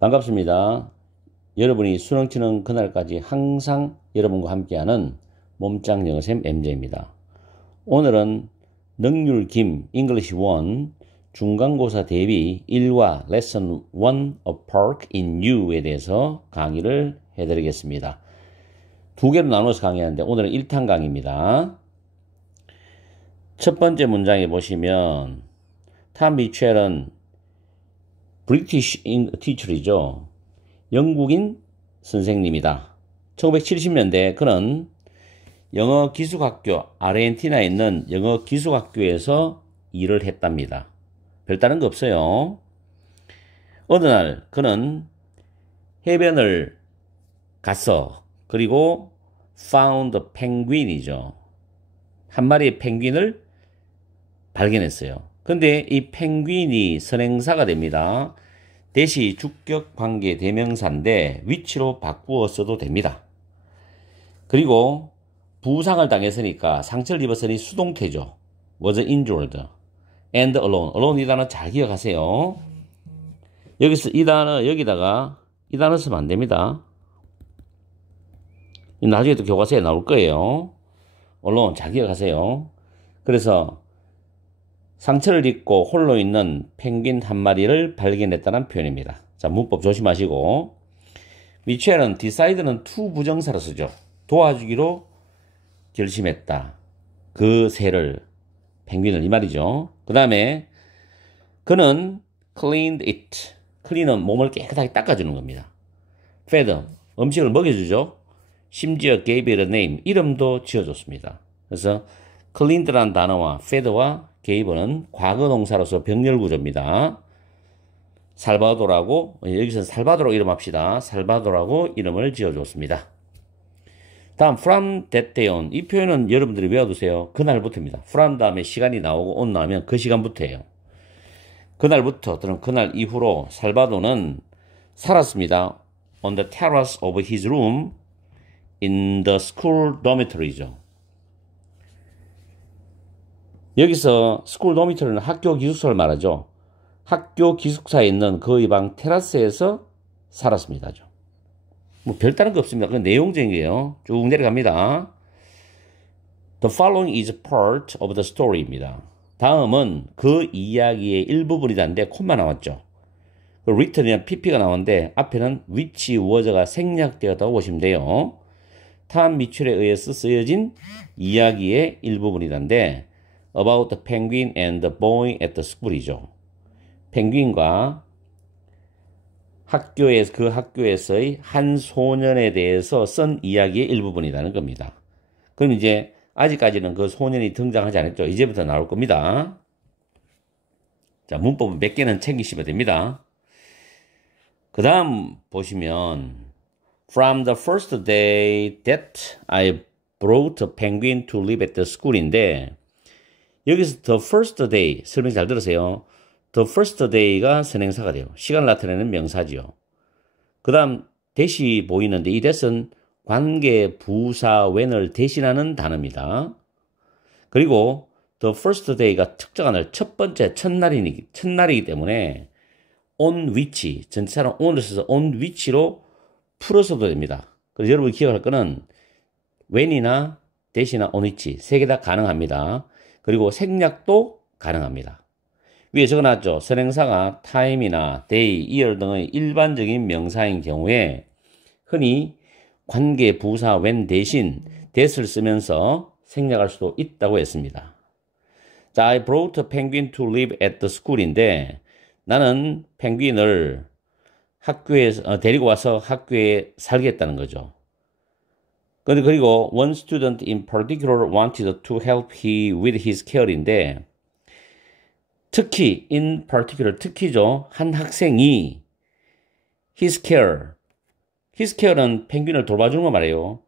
반갑습니다. 여러분이 수능 치는 그날까지 항상 여러분과 함께하는 몸짱 영어쌤 MJ입니다. 오늘은 능률 김 English 1 중간고사 대비 1과 Lesson 1 A Park in You에 대해서 강의를 해드리겠습니다. 두 개로 나눠서 강의하는데 오늘은 1탄 강의입니다. 첫 번째 문장에 보시면 탐 미첼은 브리티시 티처이죠. 영국인 선생님이다. 1970년대 그는 영어 기숙학교, 아르헨티나에 있는 영어 기숙학교에서 일을 했답니다. 별다른 거 없어요. 어느 날 그는 해변을 가서 그리고 found penguin이죠. 한 마리의 펭귄을 발견했어요. 근데 이 펭귄이 선행사가 됩니다. 대시 주격 관계 대명사인데 위치로 바꾸어 써도 됩니다. 그리고 부상을 당했으니까 상처를 입었으니 수동태죠. was injured and alone. alone 이 단어 잘 기억하세요. 여기서 이 단어 여기다가 이 단어 쓰면 안 됩니다. 나중에 또 교과서에 나올 거예요. alone 잘 기억하세요. 그래서 상처를 입고 홀로 있는 펭귄 한 마리를 발견했다는 표현입니다. 자, 문법 조심하시고. 미첼은 decide는 to 부정사로 쓰죠. 도와주기로 결심했다. 그 새를, 펭귄을 이 말이죠. 그 다음에 그는 cleaned it. clean은 몸을 깨끗하게 닦아주는 겁니다. fed, 음식을 먹여주죠. 심지어 gave it a name, 이름도 지어줬습니다. 그래서 cleaned라는 단어와 fed와 gave는 과거 동사로서 병렬 구조입니다. 살바도라고, 여기서 살바도로 이름 합시다. 살바도라고 이름을 지어줬습니다. 다음 from that day on. 이 표현은 여러분들이 외워두세요. 그날부터입니다. from 다음에 시간이 나오고 on 나오면 그 시간부터예요. 그날부터 또는 그날 이후로 살바도는 살았습니다. on the terrace of his room in the school dormitory죠. 여기서 스쿨 도미토리는 학교 기숙사를 말하죠. 학교 기숙사에 있는 그 방 테라스에서 살았습니다. 뭐 별다른 거 없습니다. 그건 내용적인 게요. 쭉 내려갑니다. The following is part of the story입니다. 다음은 그 이야기의 일부분이다는데 콤마 나왔죠. written이나 pp가 나오는데 앞에는 which was가 생략되었다고 보시면 돼요. 탐 미첼에 의해서 쓰여진 이야기의 일부분이다는데 about the penguin and the boy at the school이죠. 펭귄과 그 학교에서의 한 소년에 대해서 쓴 이야기의 일부분이라는 겁니다. 그럼 이제 아직까지는 그 소년이 등장하지 않았죠. 이제부터 나올 겁니다. 자, 문법은 몇 개는 챙기시면 됩니다. 그 다음 보시면 From the first day that I brought a penguin to live at the school인데 여기서 the first day, 설명 잘 들으세요. the first day가 선행사가 돼요. 시간을 나타내는 명사지요. 그 다음 대시 보이는데 이 that은 관계 부사 when을 대신하는 단어입니다. 그리고 the first day가 특정한 날, 첫 번째, 첫날이기 때문에 on which, 전치사는 on을 써서 on which로 풀어서도 됩니다. 그래서 여러분이 기억할 거는 when이나 대시나 on which 세 개 다 가능합니다. 그리고 생략도 가능합니다. 위에 적어놨죠. 선행사가 time이나 day, year 등의 일반적인 명사인 경우에 흔히 관계 부사 when 대신 that을 쓰면서 생략할 수도 있다고 했습니다. 자, I brought a penguin to live at the school인데 나는 펭귄을 학교에서 데리고 와서 학교에 살겠다는 거죠. 그리고 one student in particular wanted to help with his care인데 특히 in particular 특히죠. 한 학생이 his care는 펭귄을 돌봐주는 거 말이에요.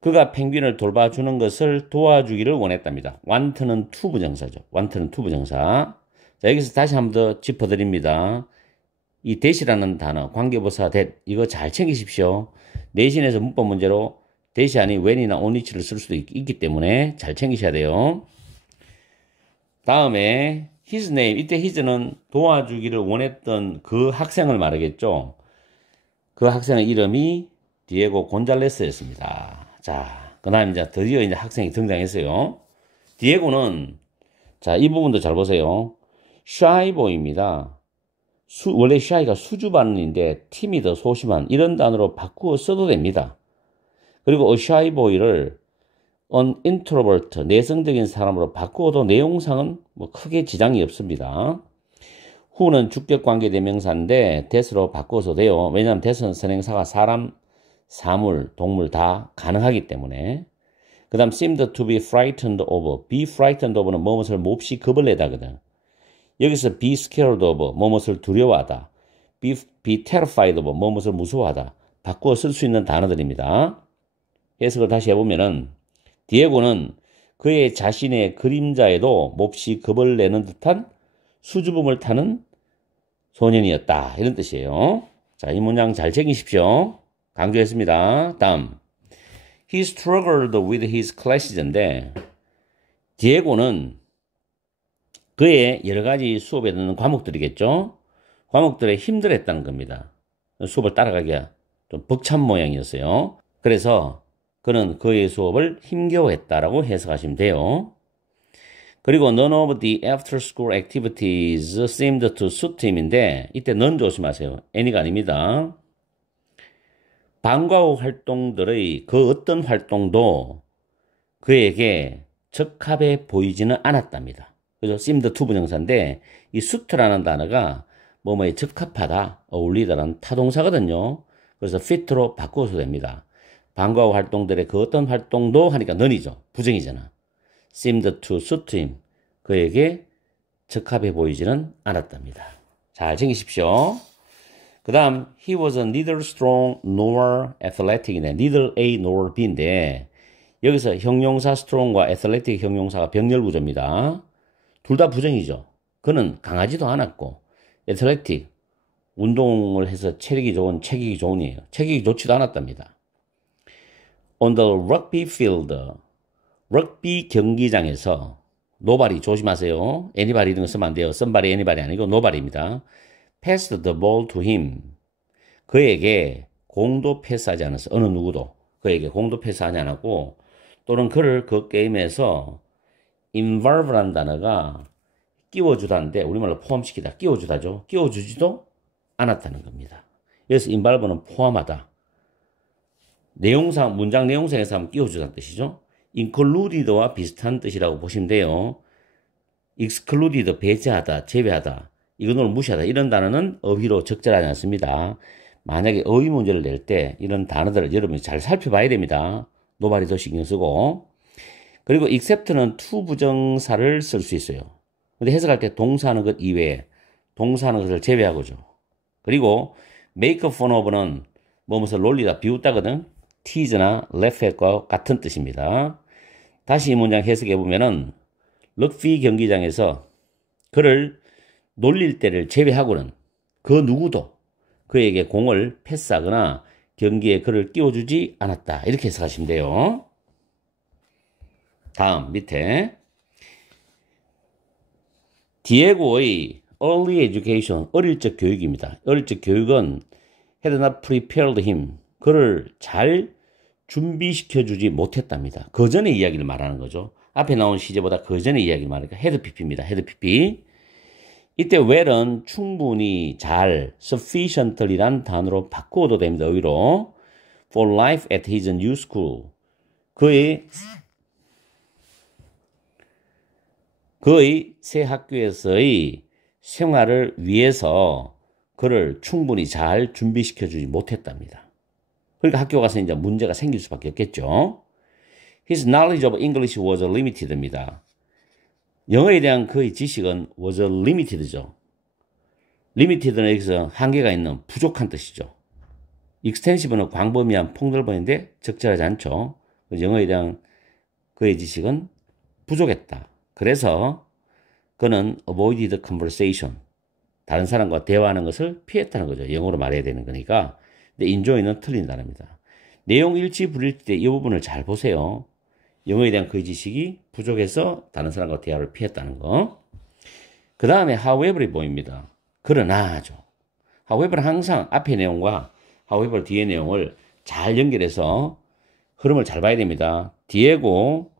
그가 펭귄을 돌봐주는 것을 도와주기를 원했답니다. want는 to 부정사죠. want는 to 부정사. 자, 여기서 다시 한 번 더 짚어드립니다. 이 that이라는 단어, 관계부사 that 이거 잘 챙기십시오. 내신에서 문법 문제로 that이 아닌 when이나 on which를 쓸 수도 있기 때문에 잘 챙기셔야 돼요. 다음에 his name, 이때 his는 도와주기를 원했던 그 학생을 말하겠죠. 그 학생의 이름이 디에고 곤잘레스였습니다. 자, 그 다음 이제 드디어 이제 학생이 등장했어요. 디에고는, 자, 이 부분도 잘 보세요. shy보이입니다. 원래 shy가 수줍어하는인데 timid, 소심한 이런 단어로 바꾸어 써도 됩니다. 그리고 a shy boy를 an introvert, 내성적인 사람으로 바꾸어도 내용상은 뭐 크게 지장이 없습니다. who는 주격관계 대명사인데 that으로 바꿔서 돼요. 왜냐하면 that은 선행사가 사람, 사물, 동물 다 가능하기 때문에. 그 다음 seemed to be frightened of, be frightened of는 무엇을 몹시 겁을 내다거든. 여기서 be scared of, 무엇을 두려워하다. be terrified of, 무엇을 무서워하다. 바꾸어 쓸 수 있는 단어들입니다. 해석을 다시 해보면은 디에고는 그의 자신의 그림자에도 몹시 겁을 내는 듯한 수줍음을 타는 소년이었다. 이런 뜻이에요. 자, 이 문장 잘 챙기십시오. 강조했습니다. 다음. He struggled with his classes인데 디에고는 그의 여러 가지 수업에 듣는 과목들이겠죠. 과목들에 힘들었다는 겁니다. 수업을 따라가기가 좀 벅찬 모양이었어요. 그래서 그는 그의 수업을 힘겨워했다라고 해석하시면 돼요. 그리고 none of the after school activities seemed to suit him인데 이때 none 조심하세요. any가 아닙니다. 방과 후 활동들의 그 어떤 활동도 그에게 적합해 보이지는 않았답니다. 그래서 seemed to 부정사인데 이 suit라는 단어가 뭐뭐에 적합하다, 어울리다라는 타동사거든요. 그래서 fit로 바꾸어도 됩니다. 방과 후 활동들의 그 어떤 활동도 하니까 none이죠. 부정이잖아. seemed to suit him. 그에게 적합해 보이지는 않았답니다. 잘 챙기십시오. 그 다음 he was neither strong nor athletic이네. neither A nor B인데 여기서 형용사 strong과 athletic 형용사가 병렬구조입니다. 둘 다 부정이죠. 그는 강하지도 않았고 athletic 운동을 해서 체력이 좋은 체격이 좋은이에요. 체격이 좋지도 않았답니다. On the rugby field, 럭비 경기장에서 nobody 조심하세요. anybody 이런 거 쓰면 안 돼요. somebody, anybody 아니고 nobody입니다. passed the ball to him. 그에게 공도 패스하지 않았어. 어느 누구도 그에게 공도 패스하지 않았고 또는 그를 그 게임에서 involve라는 단어가 끼워주다인데 우리말로 포함시키다, 끼워주다죠. 끼워주지도 않았다는 겁니다. 여기서 involve는 포함하다. 내용상, 문장 내용상에서 하면 끼워주다는 뜻이죠. included와 비슷한 뜻이라고 보시면 돼요. excluded, 배제하다, 제외하다, 이거는 무시하다. 이런 단어는 어휘로 적절하지 않습니다. 만약에 어휘 문제를 낼 때 이런 단어들을 여러분이 잘 살펴봐야 됩니다. nobody도 신경 쓰고. 그리고 except는 to 부정사를 쓸 수 있어요. 근데 해석할 때 동사하는 것 이외에 동사하는 것을 제외하고죠. 그리고 make fun of는 뭐뭐서 놀리다, 비웃다거든. tease나 laugh at과 같은 뜻입니다. 다시 이 문장 해석해 보면은 럭비 경기장에서 그를 놀릴 때를 제외하고는 그 누구도 그에게 공을 패스하거나 경기에 그를 끼워주지 않았다. 이렇게 해석하시면 돼요. 다음 밑에 디에고의 early education, 어릴 적 교육입니다. 어릴 적 교육은 had not prepared him, 그를 잘 준비시켜주지 못했답니다. 그 전의 이야기를 말하는 거죠. 앞에 나온 시제보다 그 전의 이야기를 말하니까 had pp입니다. had pp. 이때 well은 충분히 잘, sufficiently란 단어로 바꾸어도 됩니다. 의로 for life at his new school, 그의 새 학교에서의 생활을 위해서 그를 충분히 잘 준비시켜주지 못했답니다. 그러니까 학교 가서 이제 문제가 생길 수밖에 없겠죠. His knowledge of English was limited입니다. 영어에 대한 그의 지식은 was limited죠. limited는 여기서 한계가 있는, 부족한 뜻이죠. extensive는 광범위한, 폭넓은인데 적절하지 않죠. 영어에 대한 그의 지식은 부족했다. 그래서 그는 avoided conversation, 다른 사람과 대화하는 것을 피했다는 거죠. 영어로 말해야 되는 거니까. 근데 enjoy는 틀린 단어입니다. 내용 일치 불일치 때 이 부분을 잘 보세요. 영어에 대한 그의 지식이 부족해서 다른 사람과 대화를 피했다는 거. 그 다음에 however이 보입니다. 그러나죠. however는 항상 앞의 내용과 however 뒤의 내용을 잘 연결해서 흐름을 잘 봐야 됩니다. 디에고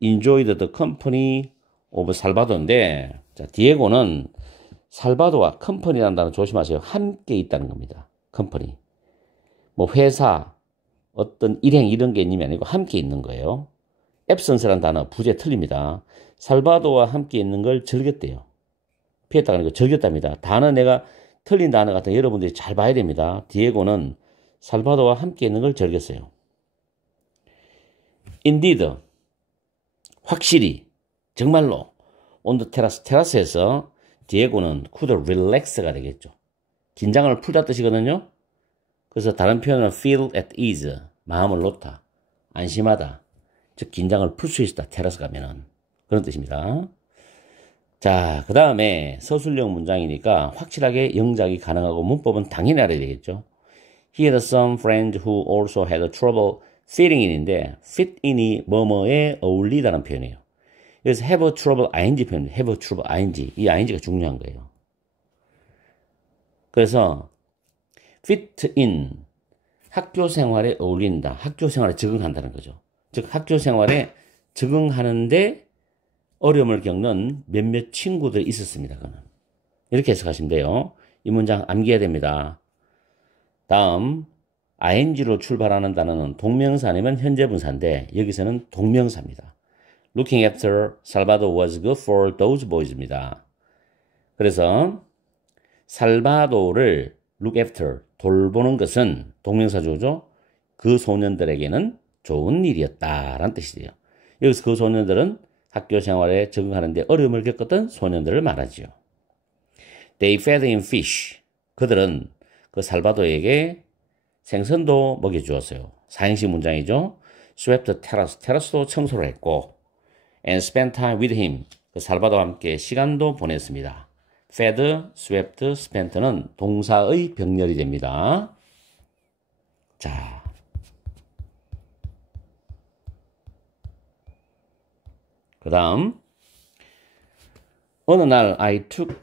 enjoyed the company of 살바도인데, 자, 디에고는 살바도와 컴퍼니라는 단어 조심하세요. 함께 있다는 겁니다. 컴퍼니. 뭐 회사, 어떤 일행 이런 개념이 아니고 함께 있는 거예요. absence라는 단어 부재 틀립니다. 살바도와 함께 있는 걸 즐겼대요. 피했다가 아니고 즐겼답니다. 단어 내가 틀린 단어 같은 여러분들이 잘 봐야 됩니다. 디에고는 살바도와 함께 있는 걸 즐겼어요. Indeed, 확실히, 정말로 on the terrace, 테라스에서 디에고는 could relax가 되겠죠. 긴장을 풀다 뜻이거든요. 그래서 다른 표현은 feel at ease, 마음을 놓다, 안심하다, 즉 긴장을 풀 수 있다, 테라스 가면은. 그런 뜻입니다. 자, 그 다음에 서술형 문장이니까 확실하게 영작이 가능하고 문법은 당연히 알아야 되겠죠. He had some friends who also had trouble fitting in인데 fit in이 뭐뭐에 어울리다는 표현이에요. 그래서 have trouble ing 표현입니다. have trouble ing. 이 ing가 중요한 거예요. 그래서 fit in, 학교 생활에 어울린다. 학교 생활에 적응한다는 거죠. 즉 학교 생활에 적응하는데 어려움을 겪는 몇몇 친구들이 있었습니다. 그는. 이렇게 해석하시면 돼요. 이 문장 암기해야 됩니다. 다음 ing로 출발하는 단어는 동명사 아니면 현재 분사인데 여기서는 동명사입니다. Looking after Salvador was good for those boys입니다. 그래서 살바도를 look after, 돌보는 것은 동명사 주어죠. 그 소년들에게는 좋은 일이었다라는 뜻이에요. 여기서 그 소년들은 학교 생활에 적응하는데 어려움을 겪었던 소년들을 말하지요. They fed him fish. 그들은 그 살바도에게 생선도 먹여주었어요. 사행식 문장이죠. Swept the terrace. 테라스도 청소를 했고 and spent time with him. 그 살바도와 함께 시간도 보냈습니다. fed, swept, spent는 동사의 병렬이 됩니다. 자, 그 다음 어느 날 I took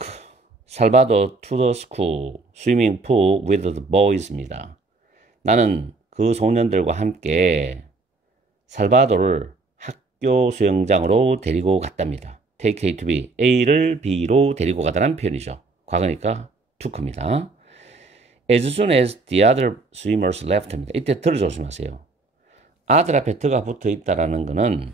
Salvador to the school swimming pool with the boys입니다. 나는 그 소년들과 함께 살바도를 학교 수영장으로 데리고 갔답니다. take A to B, A를 B로 데리고 가다는 표현이죠. 과거니까 took입니다. As soon as the other swimmers left입니다. 이때 더를 조심하세요. other 앞에 더가 붙어 있다라는 것은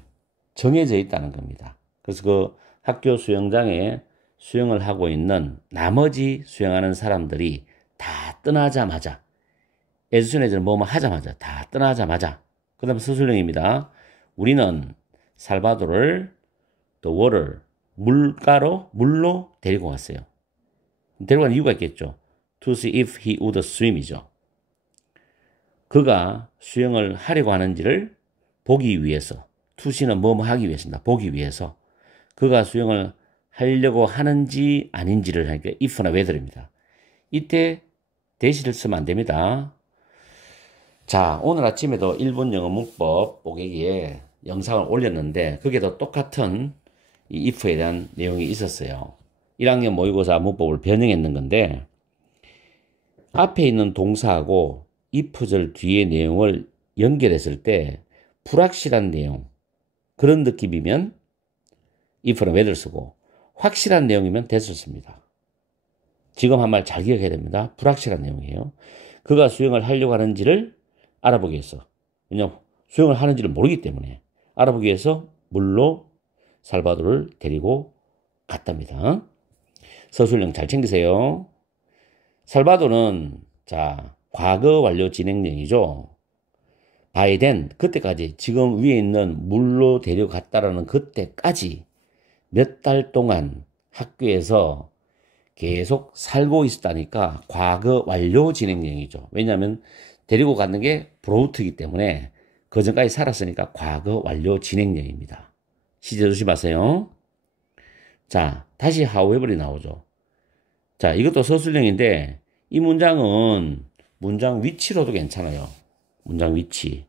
정해져 있다는 겁니다. 그래서 그 학교 수영장에 수영을 하고 있는 나머지 수영하는 사람들이 다 떠나자마자 as soon as는 뭐뭐 하자마자 다 떠나자마자 그 다음 서술형입니다. 우리는 살바도를 the water 물로 데리고 갔어요. 데리고 간 이유가 있겠죠. to see if he would swim이죠. 그가 수영을 하려고 하는지를 보기 위해서 to see는 뭐뭐 하기 위해서입니다. 보기 위해서 그가 수영을 하려고 하는지 아닌지를 하니까 if나 whether입니다. 이때 대시를 쓰면 안 됩니다. 자, 오늘 아침에도 일본 영어 문법 보기에 영상을 올렸는데 거기에도 똑같은 이 if에 대한 내용이 있었어요. 1학년 모의고사 문법을 변형했는 건데 앞에 있는 동사하고 if절 뒤의 내용을 연결했을 때 불확실한 내용 그런 느낌이면 if는 whether 쓰고 확실한 내용이면 that을 씁니다. 지금 한 말 잘 기억해야 됩니다. 불확실한 내용이에요. 그가 수영을 하려고 하는지를 알아보기 위해서 왜냐하면 수영을 하는지를 모르기 때문에 알아보기 위해서 물로 살바도를 데리고 갔답니다. 서술형 잘 챙기세요. 살바도는 자 과거 완료 진행형이죠. by then 그때까지 지금 위에 있는 물로 데려갔다라는 그때까지 몇 달 동안 학교에서 계속 살고 있었다니까 과거 완료 진행형이죠. 왜냐하면 데리고 가는 게 brough트이기 때문에 그 전까지 살았으니까 과거 완료 진행형입니다. 시제 조심하세요. 자, 다시 however이 나오죠. 자, 이것도 서술형인데 이 문장은 문장 위치로도 괜찮아요. 문장 위치.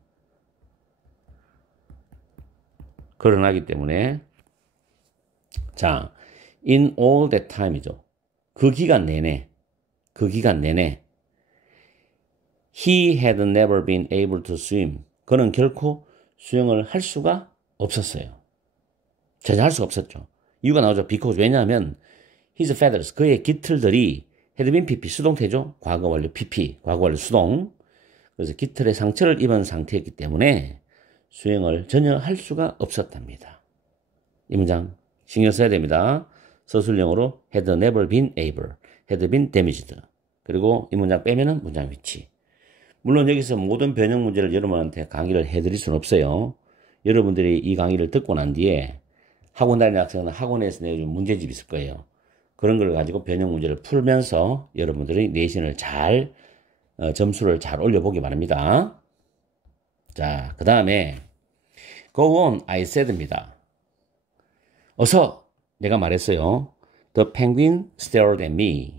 그러나기 때문에 자, in all that time이죠. 그 기간 내내. He had never been able to swim. 그는 결코 수영을 할 수가 없었어요. 전혀 할 수가 없었죠. 이유가 나오죠. because 왜냐하면 his feathers, 그의 깃털들이 had been pp, 수동태죠. 과거 완료 pp, 과거 완료 수동. 그래서 깃털에 상처를 입은 상태였기 때문에 수영을 전혀 할 수가 없었답니다. 이 문장 신경 써야 됩니다. 서술형으로 had never been able, had been damaged. 그리고 이 문장 빼면은 문장 위치. 물론 여기서 모든 변형 문제를 여러분한테 강의를 해드릴 수는 없어요. 여러분들이 이 강의를 듣고 난 뒤에 학원 다니는 학생은 학원에서 내준 문제집이 있을 거예요. 그런 걸 가지고 변형 문제를 풀면서 여러분들이 내신을 잘 점수를 잘 올려보기 바랍니다. 자, 그 다음에 go on, I said입니다. 어서 내가 말했어요. The penguin stared at me.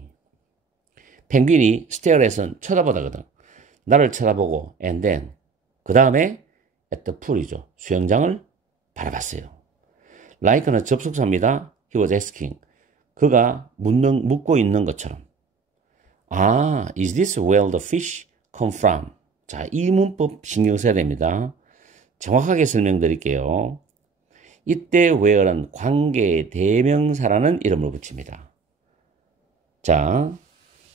펭귄이 stare에선 쳐다보다거든. 나를 쳐다보고 and then 그 다음에 at the pool이죠. 수영장을 바라봤어요. like는 접속사입니다. He was asking. 그가 묻고 있는 것처럼. 아, is this where the fish come from? 자, 이 문법 신경 써야 됩니다. 정확하게 설명드릴게요. 이때 where는 관계 대명사라는 이름을 붙입니다. 자,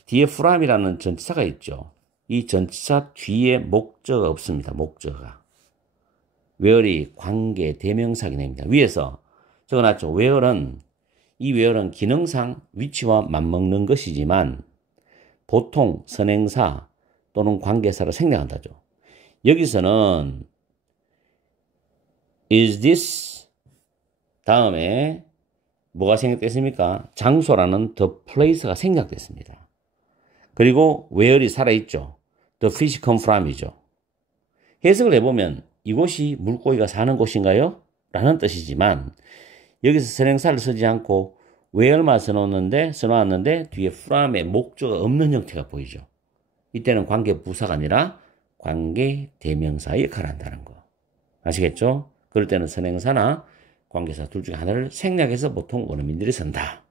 뒤에 from이라는 전치사가 있죠. 이 전치사 뒤에 목적어가 없습니다. 목적어가. where이 관계 대명사가 됩니다. 위에서 적어놨죠. where는 이 where는 기능상 위치와 맞먹는 것이지만 보통 선행사 또는 관계사로 생략한다죠. 여기서는 is this 다음에 뭐가 생략됐습니까? 장소라는 the place가 생략됐습니다. 그리고 where이 살아있죠. the fish come from이죠. 해석을 해보면 이곳이 물고기가 사는 곳인가요? 라는 뜻이지만 여기서 선행사를 쓰지 않고 where만 써놓았는데 뒤에 from의 목적어가 없는 형태가 보이죠. 이때는 관계 부사가 아니라 관계 대명사의 역할을 한다는 거. 아시겠죠? 그럴 때는 선행사나 관계사 둘 중에 하나를 생략해서 보통 원어민들이 쓴다.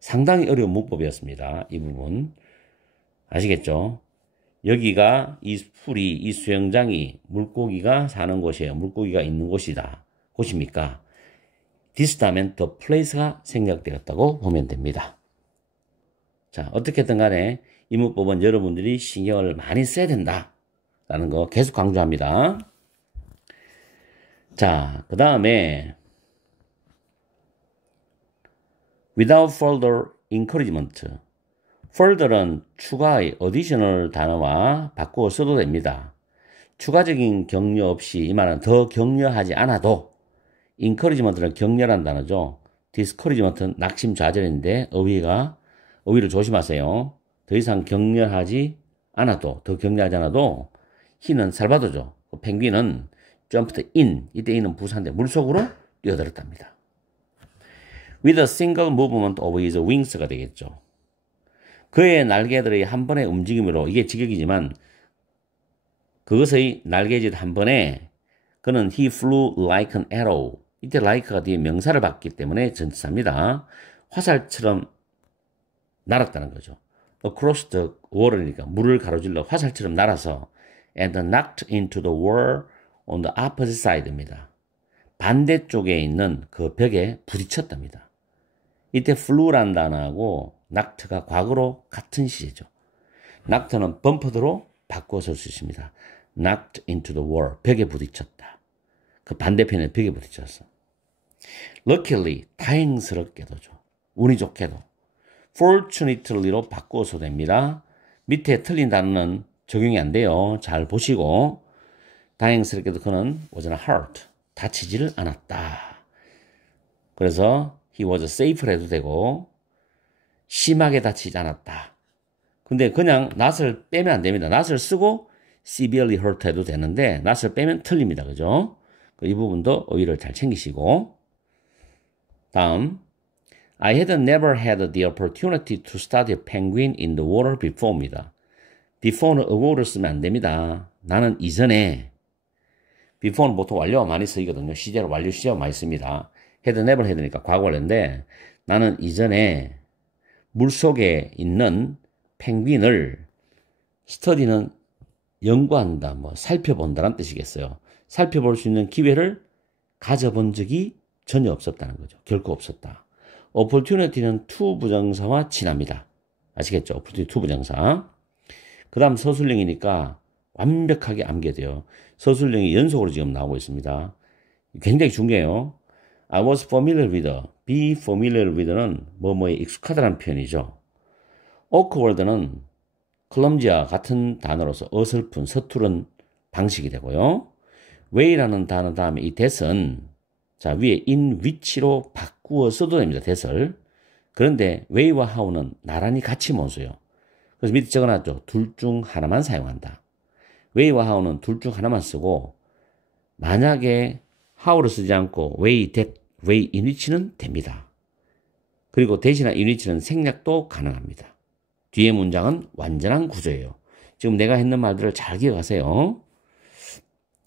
상당히 어려운 문법이었습니다. 이 부분. 아시겠죠? 여기가 이 풀이, 이 수영장이 물고기가 사는 곳이에요. 물고기가 있는 곳이다. 곳입니까? this 다음엔 the place가 생략되었다고 보면 됩니다. 자, 어떻게든 간에 이 문법은 여러분들이 신경을 많이 써야 된다. 라는 거 계속 강조합니다. 자, 그 다음에 without further encouragement. further는 추가의 additional 단어와 바꾸어 써도 됩니다. 추가적인 격려 없이 이 말은 더 격려하지 않아도 encouragement는 격려란 단어죠. discouragement는 낙심 좌절인데 어휘를 조심하세요. 더 이상 격려하지 않아도 더 격려하지 않아도 he는 살바도죠. 펭귄은 jumped in 이때 in은 부사인데 물속으로 뛰어들었답니다. with a single movement of his wings가 되겠죠. 그의 날개들의 한 번의 움직임으로 이게 직역이지만 그것의 날개짓 한 번에 그는 he flew like an arrow. 이때 like가 뒤에 명사를 받기 때문에 전치사입니다. 화살처럼 날았다는 거죠. across the wall이니까 물을 가로질러 화살처럼 날아서 and knocked into the wall on the opposite side입니다. 반대쪽에 있는 그 벽에 부딪혔답니다. 이때 flew란 단어하고 knocked가 과거로 같은 시제죠. knocked는 범퍼드로 바꿔 쓸 수 있습니다. knocked into the wall, 벽에 부딪혔다. 그 반대편에 벽에 부딪혔어. luckily, 다행스럽게도죠. 운이 좋게도. fortunately로 바꿔서 됩니다. 밑에 틀린 단어는 적용이 안 돼요. 잘 보시고 다행스럽게도 그는 was not hurt. 다치지를 않았다. 그래서 he was safe 해도 되고 심하게 다치지 않았다. 근데 그냥 not을 빼면 안 됩니다. not을 쓰고 severely hurt 해도 되는데 not을 빼면 틀립니다. 그죠? 이 부분도 어휘를 잘 챙기시고 다음 I had never had the opportunity to study penguin in the water before입니다. before는 ago를 쓰면 안 됩니다. 나는 이전에 before는 보통 완료가 많이 쓰이거든요. 시제로 완료 시제가 많이 씁니다. had never had니까 과거 완료인데 나는 이전에 물속에 있는 펭귄을 스터디는 연구한다, 뭐 살펴본다는 뜻이겠어요. 살펴볼 수 있는 기회를 가져본 적이 전혀 없었다는 거죠. 결코 없었다. opportunity는 to 부정사와 친합니다. 아시겠죠? opportunity to 부정사. 그 다음 서술형이니까 완벽하게 암기돼요. 서술형이 연속으로 지금 나오고 있습니다. 굉장히 중요해요. I was familiar with, be familiar with는 뭐뭐에 익숙하다는 표현이죠. awkward는 clumsy와 같은 단어로서 어설픈, 서투른 방식이 되고요. way라는 단어 다음에 이 that은 자 위에 in which로 바꾸어 써도 됩니다. that을. 그런데 way와 how는 나란히 같이 모서요. 그래서 밑에 적어놨죠. 둘 중 하나만 사용한다. way와 how는 둘 중 하나만 쓰고 만약에 how를 쓰지 않고 way, that, way in which는 됩니다. 그리고 that이나 in which는 생략도 가능합니다. 뒤에 문장은 완전한 구조예요. 지금 내가 했는 말들을 잘 기억하세요.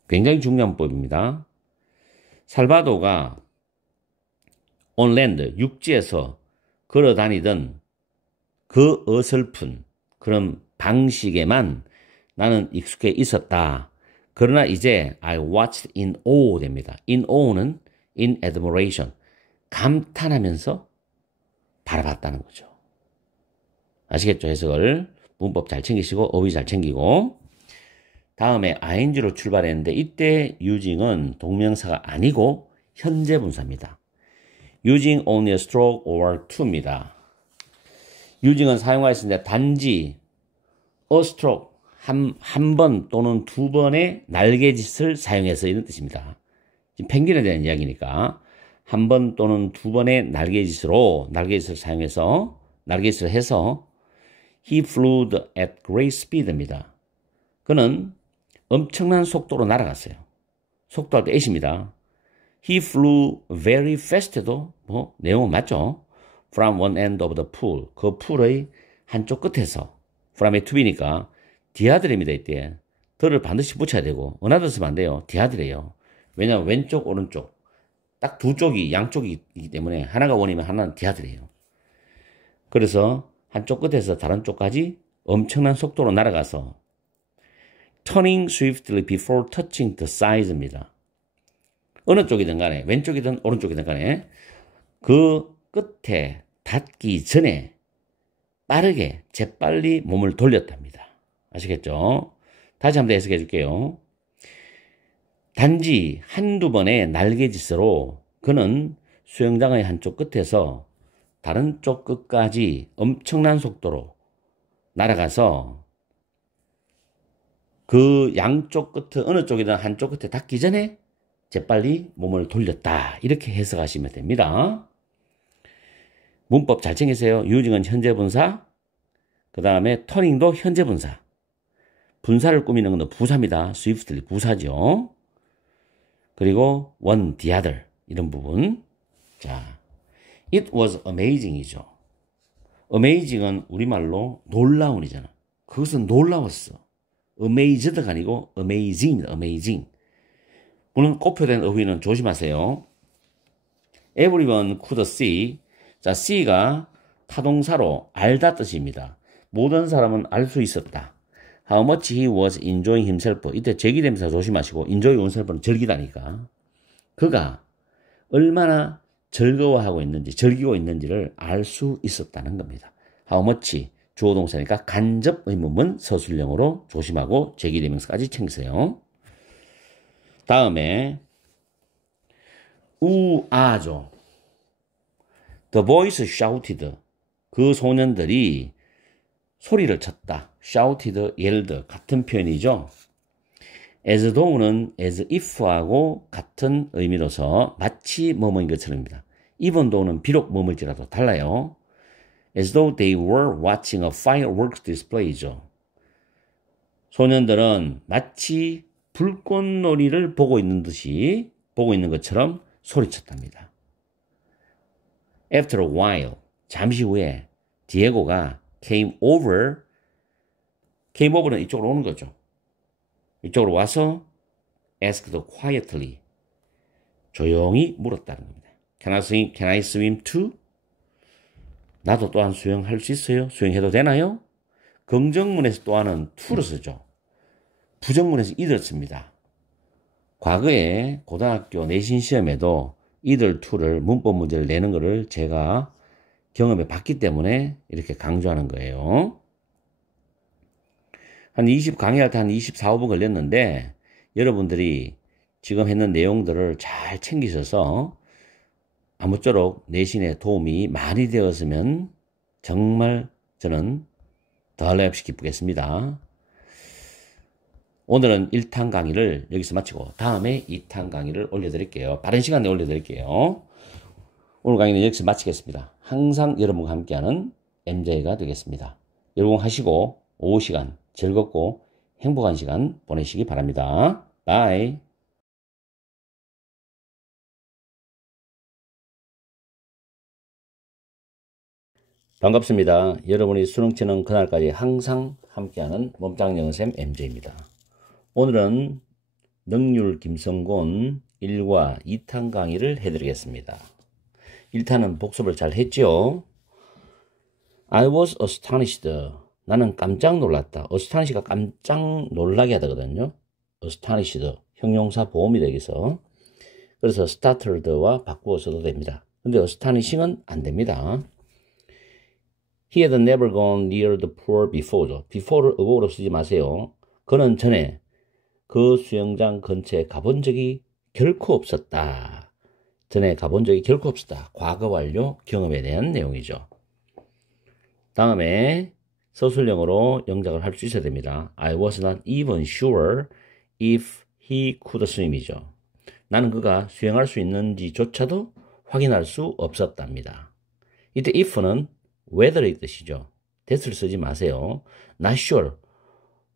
굉장히 중요한 법입니다. 살바도가 on land, 육지에서 걸어 다니던 그 어설픈 그런 방식에만 나는 익숙해 있었다. 그러나 이제 I watched in awe 됩니다. in awe는 in admiration, 감탄하면서 바라봤다는 거죠. 아시겠죠? 해석을. 문법 잘 챙기시고 어휘 잘 챙기고. 다음에 ing로 출발했는데 이때 using은 동명사가 아니고 현재 분사입니다. using only a stroke or two입니다. using은 사용하였습니다. 단지 a stroke, 한 번 또는 두 번의 날개짓을 사용해서 이런 뜻입니다. 지금 펭귄에 대한 이야기니까 한 번 또는 두 번의 날개짓을 사용해서 날개짓을 해서 he flew at great speed입니다. 그는 엄청난 속도로 날아갔어요. 속도할 때 at입니다. He flew very fast도 뭐 내용은 맞죠. From one end of the pool. 그 풀의 한쪽 끝에서 from의 to be니까 디아들입니다. 이때 더를 반드시 붙여야 되고 another 쓰면 안 돼요. 디아들이에요. 왜냐하면 왼쪽 오른쪽 딱 두 쪽이 양쪽이기 때문에 하나가 원이면 하나는 디아들이에요. 그래서 한쪽 끝에서 다른 쪽까지 엄청난 속도로 날아가서 turning swiftly before touching the side입니다. 어느 쪽이든 간에 왼쪽이든 오른쪽이든 간에 그 끝에 닿기 전에 빠르게 재빨리 몸을 돌렸답니다. 아시겠죠? 다시 한번 해석해 줄게요. 단지 한두 번의 날개짓으로 그는 수영장의 한쪽 끝에서 다른 쪽 끝까지 엄청난 속도로 날아가서 그 양쪽 끝에 어느 쪽이든 한쪽 끝에 닿기 전에 재빨리 몸을 돌렸다. 이렇게 해석하시면 됩니다. 문법 잘 챙기세요. using은 현재 분사, 그 다음에 turning도 현재 분사. 분사를 꾸미는 건 부사입니다. swiftly 부사죠. 그리고 one, the other 이런 부분. 자, it was amazing이죠. amazing은 우리말로 놀라운이잖아. 그것은 놀라웠어. amazed가 아니고 amazing입니다. amazing. 물론 꼽혀된 어휘는 조심하세요. Everyone could see. 자, see가 타동사로 알다 뜻입니다. 모든 사람은 알 수 있었다. How much he was enjoying himself. 이때 제기대명사 조심하시고 enjoy oneself는 즐기다니까. 그가 얼마나 즐거워하고 있는지, 즐기고 있는지를 알 수 있었다는 겁니다. How much 주어 동사니까 간접 의문문 서술형으로 조심하고 제기대명사까지 챙기세요. 다음에 우아죠. The boys shouted. 그 소년들이 소리를 쳤다. shouted, yelled 같은 표현이죠. as though는 as if하고 같은 의미로서 마치 뭐뭐인 것처럼입니다. even though는 비록 뭐뭐일지라도 달라요. as though they were watching a fireworks display죠. 소년들은 마치 불꽃놀이를 보고 있는 것처럼 소리쳤답니다. After a while, 잠시 후에 디에고가 came over는 이쪽으로 오는 거죠. 이쪽으로 와서 asked quietly, 조용히 물었다는 겁니다. Can I swim too? 나도 또한 수영할 수 있어요? 수영해도 되나요? 긍정문에서 또한은 to를 쓰죠. 부정문에서 either 씁니다. 과거에 고등학교 내신 시험에도 either to를 문법 문제를 내는 것을 제가 경험해 봤기 때문에 이렇게 강조하는 거예요. 한 강의할 때 한 24, 5분 걸렸는데 여러분들이 지금 했는 내용들을 잘 챙기셔서 아무쪼록 내신에 도움이 많이 되었으면 정말 저는 더할 나위 없이 기쁘겠습니다. 오늘은 1탄 강의를 여기서 마치고 다음에 2탄 강의를 올려드릴게요. 빠른 시간에 올려드릴게요. 오늘 강의는 여기서 마치겠습니다. 항상 여러분과 함께하는 MJ가 되겠습니다. 여러분 하시고 오후 시간 즐겁고 행복한 시간 보내시기 바랍니다. 바이. 반갑습니다. 여러분이 수능 치는 그날까지 항상 함께하는 몸짱영어쌤 MJ입니다. 오늘은 능률 김성곤 1과 2탄 강의를 해드리겠습니다. 1탄은 복습을 잘 했죠? I was astonished. 나는 깜짝 놀랐다. astonish가 깜짝 놀라게 하거든요. astonished. 형용사 보험이다, 여기서. 그래서 startled와 바꾸어 써도 됩니다. 근데 astonishing은 안 됩니다. He had never gone near the pool before. before를 의복으로 쓰지 마세요. 그는 전에 그 수영장 근처에 가본 적이 결코 없었다. 전에 가본 적이 결코 없었다. 과거 완료 경험에 대한 내용이죠. 다음에 서술형으로 영작을 할 수 있어야 됩니다. I was not even sure if he could swim이죠. 나는 그가 수영할 수 있는지조차도 확인할 수 없었답니다. 이때 if는 whether의 뜻이죠. that을 쓰지 마세요. not sure,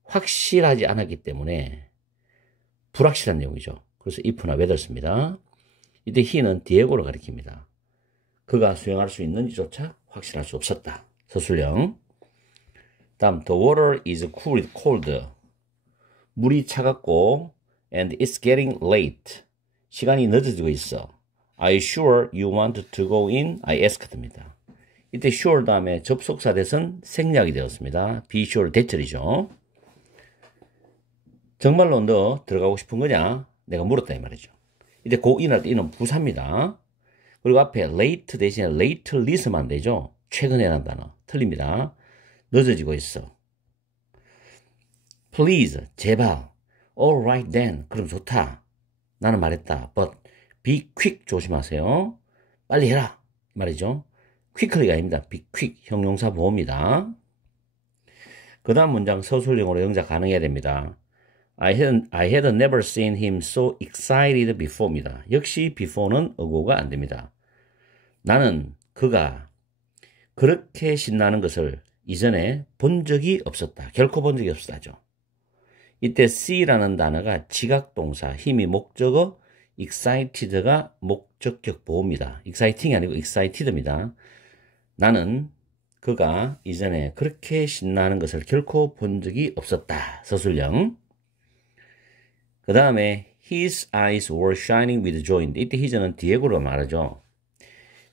확실하지 않았기 때문에 불확실한 내용이죠. 그래서 if나 whether 씁니다. 이때 he는 디에고를 가리킵니다. 그가 수영할 수 있는지조차 확실할 수 없었다. 서술형. 다음 the water is cold. 물이 차갑고 and it's getting late. 시간이 늦어지고 있어. Are you sure you want to go in? I asked.입니다. 이때 sure 다음에 접속사 대선 생략이 되었습니다. be sure 대절이죠. 정말로 너 들어가고 싶은 거냐? 내가 물었다 이 말이죠. 이때 go in 할 때 이는 부사입니다. 그리고 앞에 late 대신에 lately 쓰면 안 되죠. 최근에 라는 단어 틀립니다. 늦어지고 있어. Please 제발. Alright then. 그럼 좋다. 나는 말했다. But be quick 조심하세요. 빨리 해라 말이죠. quickly가 아닙니다. be quick 형용사 보호입니다. 그 다음 문장 서술형으로 영작 가능해야 됩니다. I had never seen him so excited before입니다. 역시 before는 어고가 안 됩니다. 나는 그가 그렇게 신나는 것을 이전에 본 적이 없었다. 결코 본 적이 없었다죠. 이때 see라는 단어가 지각동사, 힘이 목적어, excited가 목적격 보호입니다. exciting이 아니고 excited입니다. 나는 그가 이전에 그렇게 신나는 것을 결코 본 적이 없었다. 서술형. 그 다음에 his eyes were shining with joy. 이때 his는 디에고로 말하죠.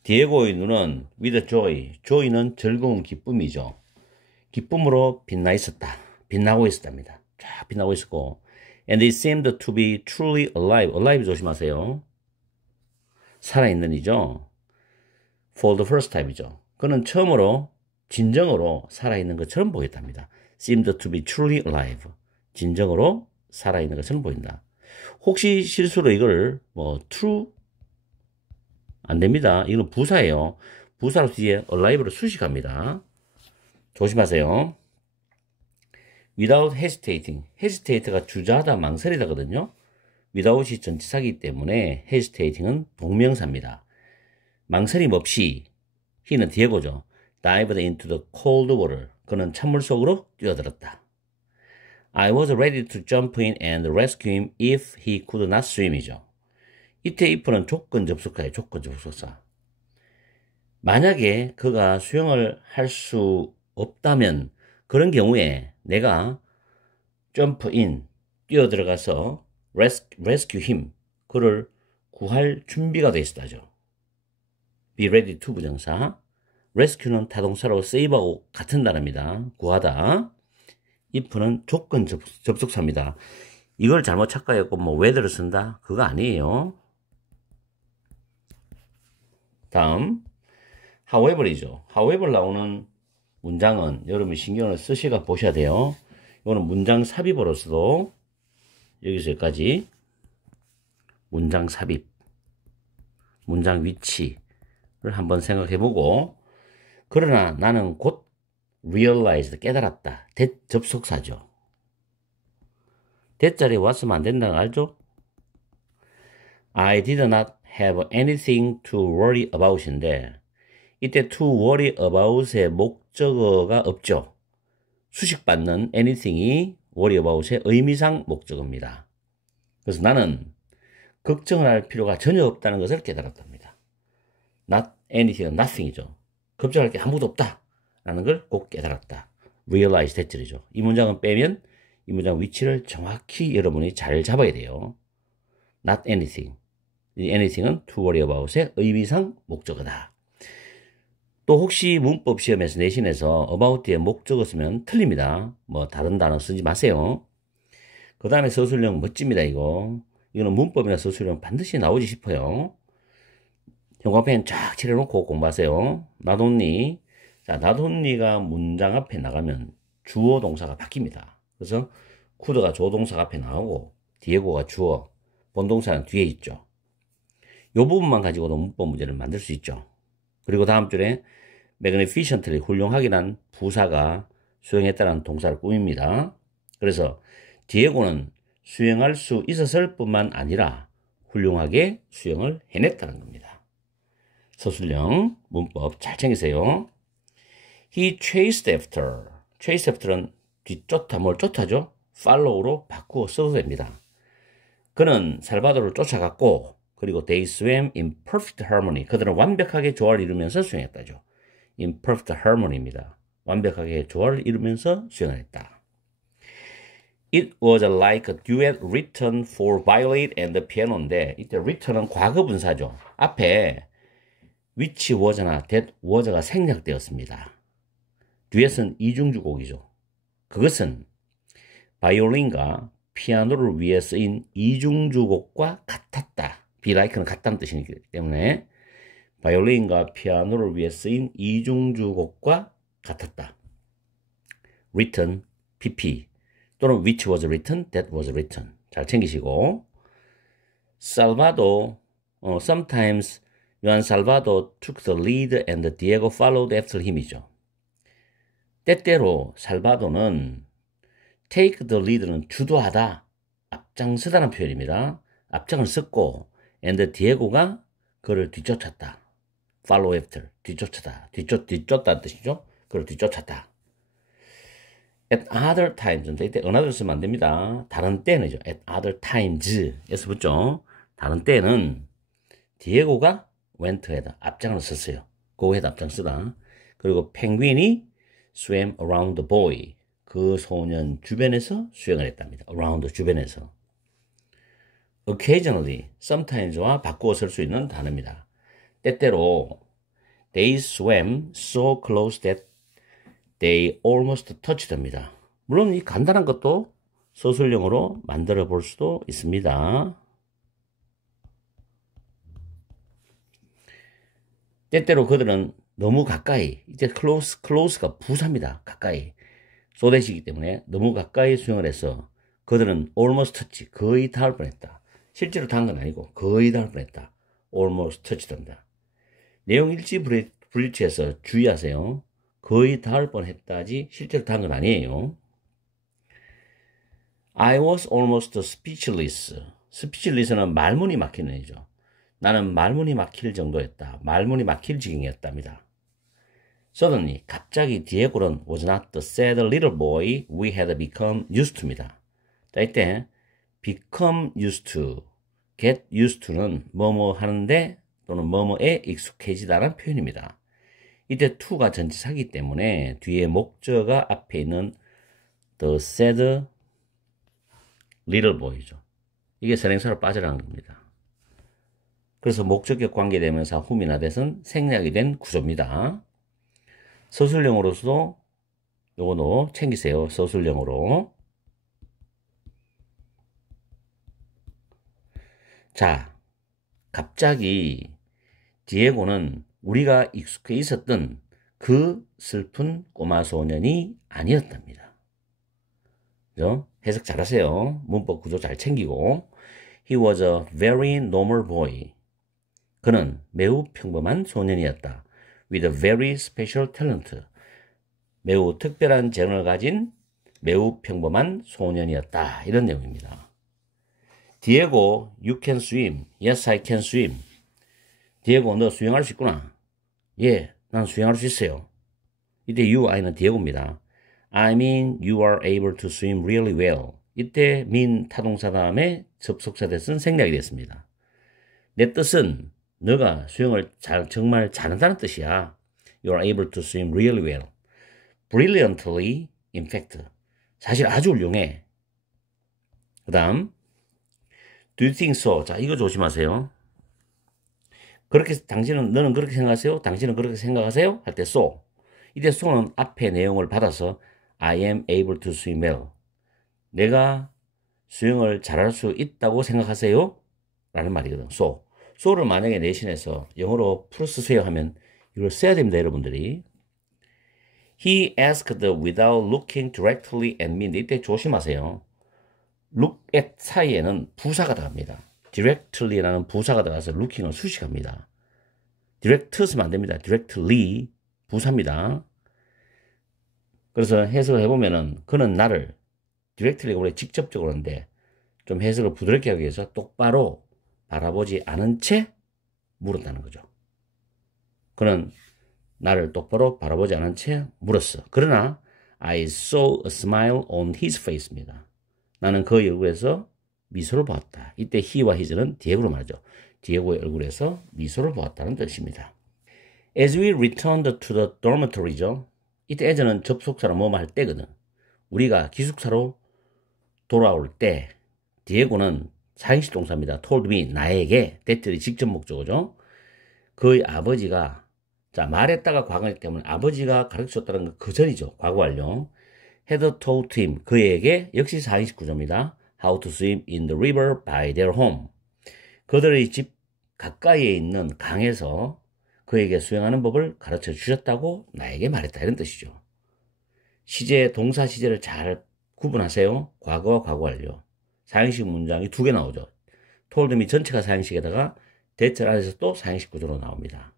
디에고의 눈은 with joy. joy는 즐거운 기쁨이죠. 기쁨으로 빛나 있었다. 빛나고 있었답니다. 쫙 빛나고 있었고 and it seemed to be truly alive. alive 조심하세요. 살아있는 이죠. for the first time이죠. 그는 처음으로 진정으로 살아있는 것처럼 보였답니다. seemed to be truly alive. 진정으로 살아있는 것처럼 보인다. 혹시 실수로 이걸 true 안 됩니다. 이건 부사예요. 부사로 뒤에 alive로 수식합니다. 조심하세요. without hesitating. hesitate가 주저하다, 망설이다거든요. without이 전치사이기 때문에 hesitating은 동명사입니다. 망설임 없이 he는 디에고죠. dived into the cold water. 그는 찬물 속으로 뛰어들었다. I was ready to jump in and rescue him if he could not swim이죠. 이때 if는 조건 접속사예요. 조건 접속사. 만약에 그가 수영을 할 수 없다면 그런 경우에 내가 jump in, 뛰어들어가서 rescue him, 그를 구할 준비가 되어 있다죠. be ready to 부정사. rescue는 타동사로 save하고 같은 단어입니다. 구하다. if는 조건 접속사입니다. 이걸 잘못 착각했고 뭐 whether를 쓴다? 그거 아니에요. 다음 however이죠. however 나오는 문장은 여러분이 신경을 쓰시가 보셔야 돼요. 이거는 문장 삽입으로서도 여기서 여기까지 문장 삽입, 문장 위치를 한번 생각해보고, 그러나 나는 곧 realized, 깨달았다. that 접속사죠. that 자리에 왔으면 안 된다는 거 알죠? I did not have anything to worry about인데 이때 to worry about의 목적어가 없죠. 수식받는 anything이 worry about의 의미상 목적어입니다. 그래서 나는 걱정을 할 필요가 전혀 없다는 것을 깨달았답니다. not anything, nothing이죠. 걱정할 게 아무것도 없다 라는 걸 꼭 깨달았다. realize that이죠. 이 문장은 빼면 이 문장 위치를 정확히 여러분이 잘 잡아야 돼요. not anything. 이 anything은 to worry about의 의미상 목적어다. 또 혹시 문법 시험에서 내신에서 about 뒤에 목적어 쓰면 틀립니다. 뭐 다른 단어 쓰지 마세요. 그 다음에 서술형 멋집니다. 이거는 문법이나 서술형 반드시 나오지 싶어요. 형광펜 쫙 칠해놓고 공부하세요. not only. 자, not only가 문장 앞에 나가면 주어 동사가 바뀝니다. 그래서 could가 조동사가 앞에 나오고 diego가 주어, 본동사는 뒤에 있죠. 이 부분만 가지고도 문법 문제를 만들 수 있죠. 그리고 다음 줄에 magnificently, 훌륭하게란 부사가 수행했다는 동사를 꾸밉니다. 그래서 디에고는 수행할 수 있었을 뿐만 아니라 훌륭하게 수행을 해냈다는 겁니다. 서술형 문법 잘 챙기세요. He chased after. chase after는 뒤쫓다, 뭘 쫓아죠? follow로 바꾸어 써도 됩니다. 그는 살바도를 쫓아갔고, 그리고 they swam in perfect harmony. 그들은 완벽하게 조화를 이루면서 수행했다죠. in perfect harmony입니다. 완벽하게 조화를 이루면서 수행을 했다. It was like a duet written for violin and the piano인데, 이때 written은 과거분사죠. 앞에 which was나 that was가 생략되었습니다. 듀엣은 이중주곡이죠. 그것은 바이올린과 피아노를 위해 쓰인 이중주곡과 같았다. be like는 같다는 뜻이기 때문에 바이올린과 피아노를 위해 쓰인 이중주곡과 같았다. written, pp 또는 which was written, that was written. 잘 챙기시고. Salvador, sometimes Juan Salvador took the lead and Diego followed after him이죠. 때때로 살바도는 take the lead는 주도하다, 앞장서다는 표현입니다. 앞장을 섰고 and Diego가 그를 뒤쫓았다. follow after, 뒤쫓았다. 뒤쫓다는 뜻이죠. 그걸 뒤쫓았다. at other times, 이때 another 쓰면 안 됩니다. 다른 때는죠. at other times 에서 붙죠. 다른 때는 디에고가 went 해다. 앞장을 섰어요. go 해다 앞장 쓰다. 그리고 펭귄이 swam around the boy. 그 소년 주변에서 수영을 했답니다. around 주변에서. occasionally, sometimes와 바꾸어 쓸 수 있는 단어입니다. 때때로 they swam so close that they almost touched 됩니다. 물론 이 간단한 것도 서술형으로 만들어 볼 수도 있습니다. 때때로 그들은 너무 가까이, 이제 close가 부사입니다. 가까이. 쏘대시기 때문에 너무 가까이 수영을 해서 그들은 almost touch, 거의 닿을 뻔했다. 실제로 닿은 건 아니고 거의 닿을 뻔했다. almost touched입니다. 내용 일치 불일치해서 주의하세요. 거의 닿을 뻔했다지 실제로 닿은 건 아니에요. I was almost speechless. speechless는 말문이 막히는 애죠. 나는 말문이 막힐 정도였다. 말문이 막힐 지경이었답니다. Suddenly, 갑자기 디에고는 was not the sad little boy we had become used to입니다. 자, 이때 become used to, get used to는 뭐뭐 하는데 또는 뭐뭐에 익숙해지다라는 표현입니다. 이때 to가 전치사이기 때문에 뒤에 목적어가 앞에 있는 the sad little boy죠. 이게 선행사로 빠져나간 겁니다. 그래서 목적격 관계대명사 후미나 대선 생략이 된 구조입니다. 서술형으로서도 요거도 챙기세요. 서술형으로. 자, 갑자기 디에고는 우리가 익숙해 있었던 그 슬픈 꼬마 소년이 아니었답니다. 그죠? 해석 잘하세요. 문법 구조 잘 챙기고. He was a very normal boy. 그는 매우 평범한 소년이었다. With a very special talent. 매우 특별한 재능을 가진 매우 평범한 소년이었다. 이런 내용입니다. 디에고, you can swim. Yes, I can swim. 디에고, 너 수영할 수 있구나. 예, 난 수영할 수 있어요. 이때 you, I는 디에고입니다. I mean, you are able to swim really well. 이때 mean 타동사 다음에 접속사 대신 생략이 됐습니다. 내 뜻은 너가 수영을 정말 잘한다는 뜻이야. You are able to swim really well. Brilliantly, in fact. 사실 아주 훌륭해. 그 다음 Do you think so? 자, 이거 조심하세요. 그렇게 너는 그렇게 생각하세요? 당신은 그렇게 생각하세요? 할 때 so. 이때 so는 앞에 내용을 받아서 I am able to swim well. 내가 수영을 잘할 수 있다고 생각하세요? 라는 말이거든. so를 만약에 내신해서 영어로 풀어 쓰세요 하면 이걸 써야 됩니다, 여러분들이. He asked without looking directly at me. 이때 조심하세요. look at 사이에는 부사가 들어갑니다. directly라는 부사가 들어가서 looking은 수식합니다. direct 쓰면 안 됩니다. directly 부사입니다. 그래서 해석을 해보면은 그는 나를 directly가 원래 직접적으로 하는데 좀 해석을 부드럽게 하기 위해서 똑바로 바라보지 않은 채 물었다는 거죠. 그는 나를 똑바로 바라보지 않은 채 물었어. 그러나 I saw a smile on his face입니다. 나는 그 얼굴에서 미소를 보았다. 이때 he와 his는 디에고로 말하죠. 디에고의 얼굴에서 미소를 보았다는 뜻입니다. As we returned to the dormitory죠. 이때 as는 접속사로 뭐뭐 할 때거든. 우리가 기숙사로 돌아올 때 디에고는 사행식 동사입니다. told me, 나에게. that들이 직접 목적어죠. 그의 아버지가 자 말했다가 과거이기 때문에 아버지가 가르쳐줬다는 건 그 전이죠. 과거 완료. had told him, 그에게 역시 사행식 구조입니다. How to swim in the river by their home. 그들의 집 가까이에 있는 강에서 그에게 수영하는 법을 가르쳐 주셨다고 나에게 말했다. 이런 뜻이죠. 시제, 동사 시제를 잘 구분하세요. 과거와 과거 완료. 사행식 문장이 두 개 나오죠. told me 전체가 사행식에다가 대절 안에서 또 사행식 구조로 나옵니다.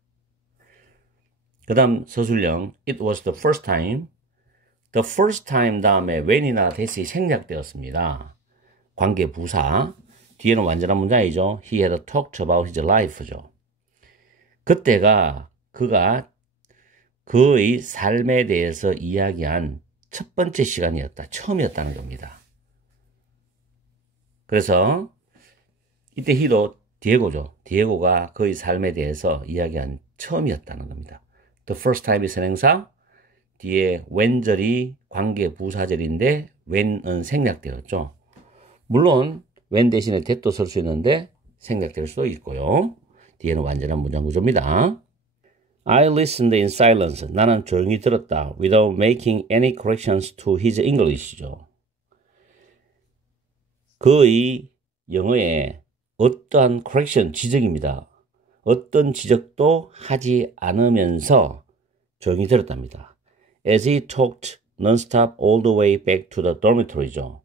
그 다음 서술형 It was the first time. The first time 다음에 when이나 that이 생략되었습니다. 관계 부사. 뒤에는 완전한 문장이죠. He had talked about his life죠. 그때가 그가 그의 삶에 대해서 이야기한 첫 번째 시간이었다. 처음이었다는 겁니다. 그래서 이때 he도 디에고죠. 디에고가 그의 삶에 대해서 이야기한 처음이었다는 겁니다. The first time이 선행사, 뒤에 when절이 관계 부사절인데 when은 생략되었죠. 물론 when 대신에 that도 쓸 수 있는데 생략될 수도 있고요. 뒤에는 완전한 문장 구조입니다. I listened in silence. 나는 조용히 들었다. Without making any corrections to his English죠. 그의 영어에 어떠한 correction, 지적입니다. 어떤 지적도 하지 않으면서 조용히 들었답니다. As he talked non-stop all the way back to the dormitory죠.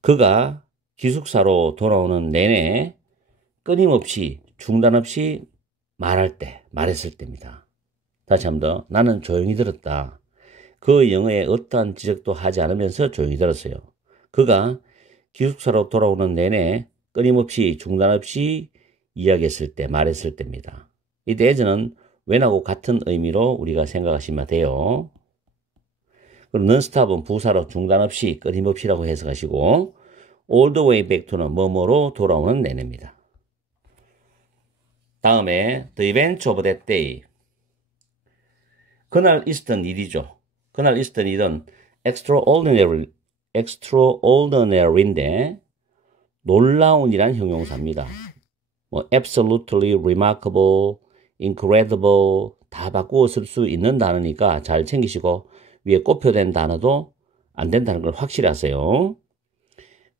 그가 기숙사로 돌아오는 내내 끊임없이 중단 없이 말했을 때입니다. 다시 한 번 더. 나는 조용히 들었다. 그 영어에 어떠한 지적도 하지 않으면서 조용히 들었어요. 그가 기숙사로 돌아오는 내내 끊임없이 중단 없이 이야기했을 때, 말했을 때입니다. 이때 as는 when하고 같은 의미로 우리가 생각하시면 돼요. 그럼 non-stop은 부사로 중단 없이, 끊임없이라고 해석하시고 all the way back to는 뭐뭐로 돌아오는 내내입니다. 다음에 the events of that day. 그날 있었던 일이죠. 그날 있었던 일은 extraordinary인데 놀라운이란 형용사입니다. 뭐 absolutely remarkable, incredible, 다 바꾸어 쓸 수 있는 단어니까 잘 챙기시고 위에 꼽혀된 단어도 안 된다는 걸 확실히 하세요.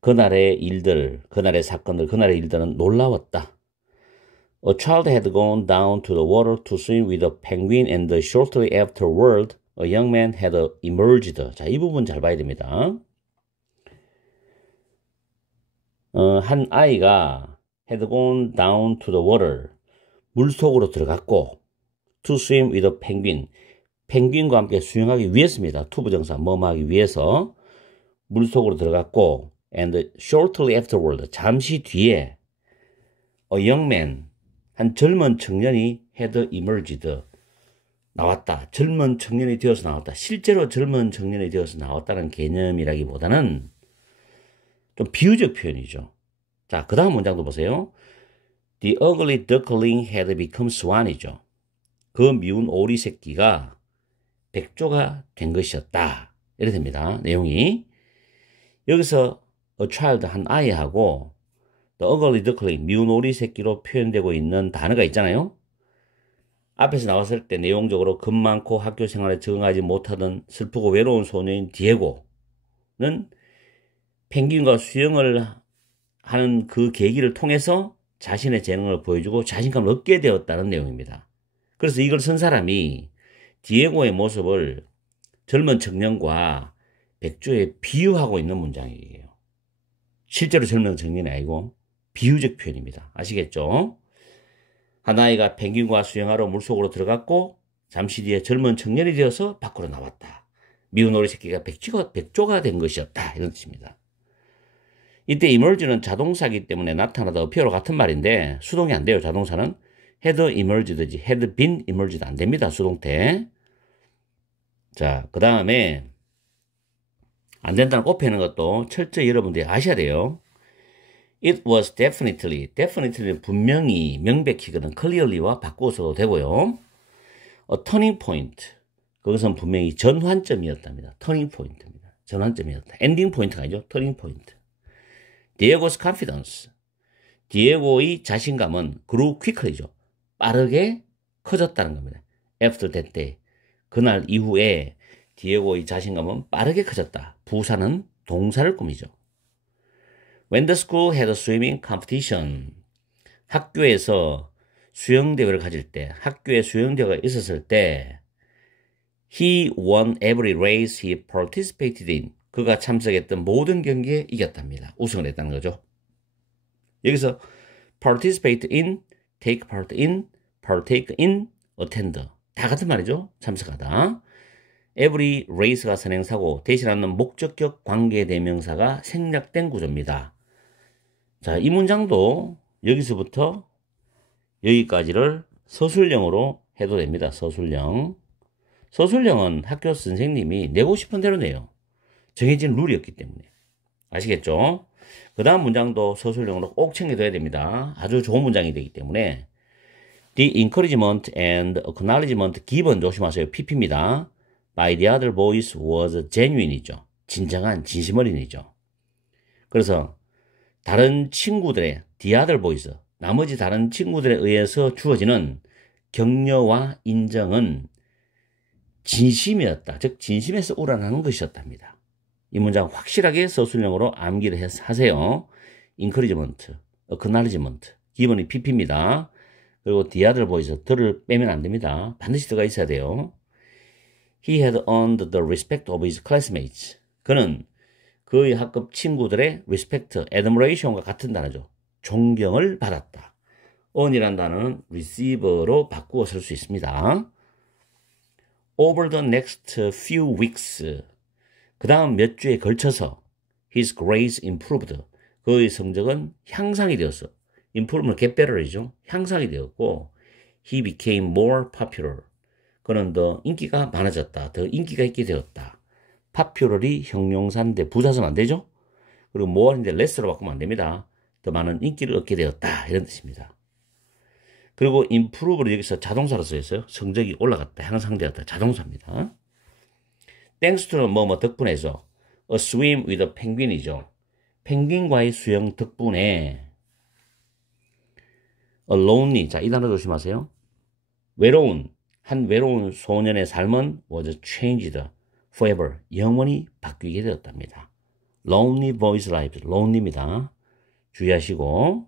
그날의 일들, 그날의 사건들, 그날의 일들은 놀라웠다. A child had gone down to the water to swim with a penguin and shortly afterward a young man had emerged. 자, 이 부분 잘 봐야 됩니다. 한 아이가 had gone down to the water. 물속으로 들어갔고 to swim with a penguin. 펭귄과 함께 수영하기 위해서입니다. 투부정사 뭐하기 위해서 물속으로 들어갔고 and shortly afterward. 잠시 뒤에 a young man. 한 젊은 청년이 had emerged. 나왔다. 젊은 청년이 되어서 나왔다. 실제로 젊은 청년이 되어서 나왔다는 개념이라기보다는 좀 비유적 표현이죠. 자, 그 다음 문장도 보세요. The ugly duckling had become swan이죠. 그 미운 오리 새끼가 백조가 된 것이었다. 이렇게 됩니다. 내용이. 여기서 a child, 한 아이하고 the ugly duckling, 미운 오리 새끼로 표현되고 있는 단어가 있잖아요. 앞에서 나왔을 때 내용적으로 겁 많고 학교 생활에 적응하지 못하던 슬프고 외로운 소녀인 디에고는 펭귄과 수영을 하는 그 계기를 통해서 자신의 재능을 보여주고 자신감을 얻게 되었다는 내용입니다. 그래서 이걸 쓴 사람이 디에고의 모습을 젊은 청년과 백조에 비유하고 있는 문장이에요. 실제로 젊은 청년이 아니고 비유적 표현입니다. 아시겠죠? 한 아이가 펭귄과 수영하러 물속으로 들어갔고 잠시 뒤에 젊은 청년이 되어서 밖으로 나왔다. 미운 오리 새끼가 백조가 된 것이었다. 이런 뜻입니다. 이때 emerge는 자동사이기 때문에 나타나다 어피어로 같은 말인데 수동이 안 돼요. 자동사는 had emerged지 had been emerged 안 됩니다. 수동태. 자, 그 다음에 안 된다는 꼽히는 것도 철저히 여러분들이 아셔야 돼요. It was definitely는 분명히 명백히거든 clearly와 바꾸어서도 되고요. A turning point, 그것은 분명히 전환점이었답니다. turning point입니다. 전환점이었다. ending point가 아니죠. turning point. Diego's confidence, 디에고의 자신감은 grew quickly죠. 빠르게 커졌다는 겁니다. After that day, 그날 이후에 디에고의 자신감은 빠르게 커졌다. 부사는 동사를 꾸미죠. When the school had a swimming competition, 학교에서 수영대회를 가질 때, 학교에 수영대회가 있었을 때 He won every race he participated in. 그가 참석했던 모든 경기에 이겼답니다. 우승을 했다는 거죠. 여기서 participate in, take part in, partake in, attend. 다 같은 말이죠. 참석하다. every race가 선행사고 대신하는 목적격 관계대명사가 생략된 구조입니다. 자, 이 문장도 여기서부터 여기까지를 서술형으로 해도 됩니다. 서술형. 서술형은 학교 선생님이 내고 싶은 대로 내요. 정해진 룰이었기 때문에. 아시겠죠? 그 다음 문장도 서술형으로 꼭 챙겨둬야 됩니다. 아주 좋은 문장이 되기 때문에. The encouragement and acknowledgement given 조심하세요. PP입니다. by the other boys was genuine이죠. 진정한 진심 어린이죠. 그래서 다른 친구들의 the other boys, 나머지 다른 친구들에 의해서 주어지는 격려와 인정은 진심이었다. 즉 진심에서 우러나는 것이었답니다. 이 문장 확실하게 서술형으로 암기를 하세요. encouragement, acknowledgement, 기본이 PP입니다. 그리고 the other boys, 더를 빼면 안 됩니다. 반드시 들어가 있어야 돼요. He had earned the respect of his classmates. 그는 그의 학급 친구들의 respect, admiration과 같은 단어죠. 존경을 받았다. earn이라는 단어는 receive로 바꾸어 쓸 수 있습니다. Over the next few weeks, 그 다음 몇 주에 걸쳐서 his grades improved. 그의 성적은 향상이 되었어. improve는 get better이죠. 향상이 되었고 he became more popular. 그는 더 인기가 많아졌다. 더 인기가 있게 되었다. popular이 형용사인데 부사서는 안 되죠. 그리고 more인데 less로 바꾸면 안 됩니다. 더 많은 인기를 얻게 되었다. 이런 뜻입니다. 그리고 improve를 여기서 자동사로 써있어요. 성적이 올라갔다. 향상되었다. 자동사입니다. thanks to는 뭐뭐 덕분에서 a swim with a penguin이죠. 펭귄과의 수영 덕분에 a lonely, 자, 이 단어 조심하세요. 외로운 한 외로운 소년의 삶은 was changed forever. 영원히 바뀌게 되었답니다. lonely boy's life. lonely입니다. 주의하시고.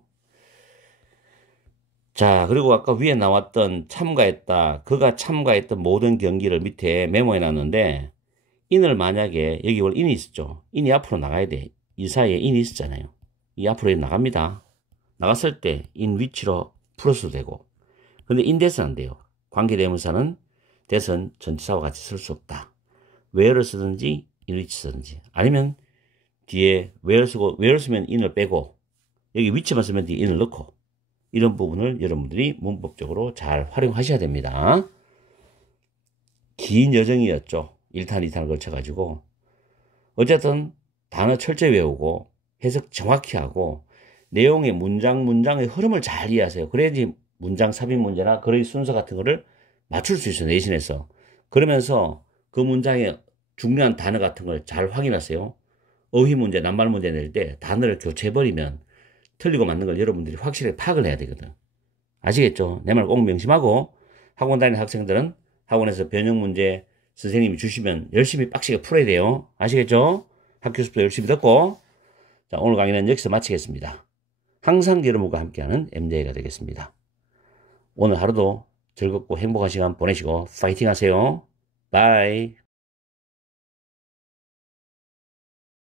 자, 그리고 아까 위에 나왔던 참가했다. 그가 참가했던 모든 경기를 밑에 메모해 놨는데 in을 만약에 여기 원래 in이 있었죠. in이 앞으로 나가야 돼. 이 사이에 in이 있었잖아요. 이 앞으로 나갑니다. 나갔을 때 in which로 플러스도 되고. 근데 in that은 안 돼요. 관계대명사는 that은 전치사와 같이 쓸 수 없다. where를 쓰든지 in which 쓰든지. 아니면 뒤에 where 쓰고 where 쓰면 in을 빼고 여기 which만 쓰면 뒤에 in을 넣고. 이런 부분을 여러분들이 문법적으로 잘 활용하셔야 됩니다. 긴 여정이었죠. 1탄, 2탄을 걸쳐가지고. 어쨌든 단어 철저히 외우고 해석 정확히 하고 내용의 문장의 흐름을 잘 이해하세요. 그래야지 문장 삽입 문제나 글의 순서 같은 거를 맞출 수 있어요. 내신에서. 그러면서 그 문장의 중요한 단어 같은 걸 잘 확인하세요. 어휘 문제, 낱말 문제 낼 때 단어를 교체해버리면 틀리고 맞는 걸 여러분들이 확실히 파악을 해야 되거든. 아시겠죠? 내 말 꼭 명심하고 학원 다니는 학생들은 학원에서 변형 문제 선생님이 주시면 열심히 빡시게 풀어야 돼요. 아시겠죠? 학교 수업도 열심히 듣고. 자, 오늘 강의는 여기서 마치겠습니다. 항상 여러분과 함께하는 MJ가 되겠습니다. 오늘 하루도 즐겁고 행복한 시간 보내시고 파이팅 하세요. 바이.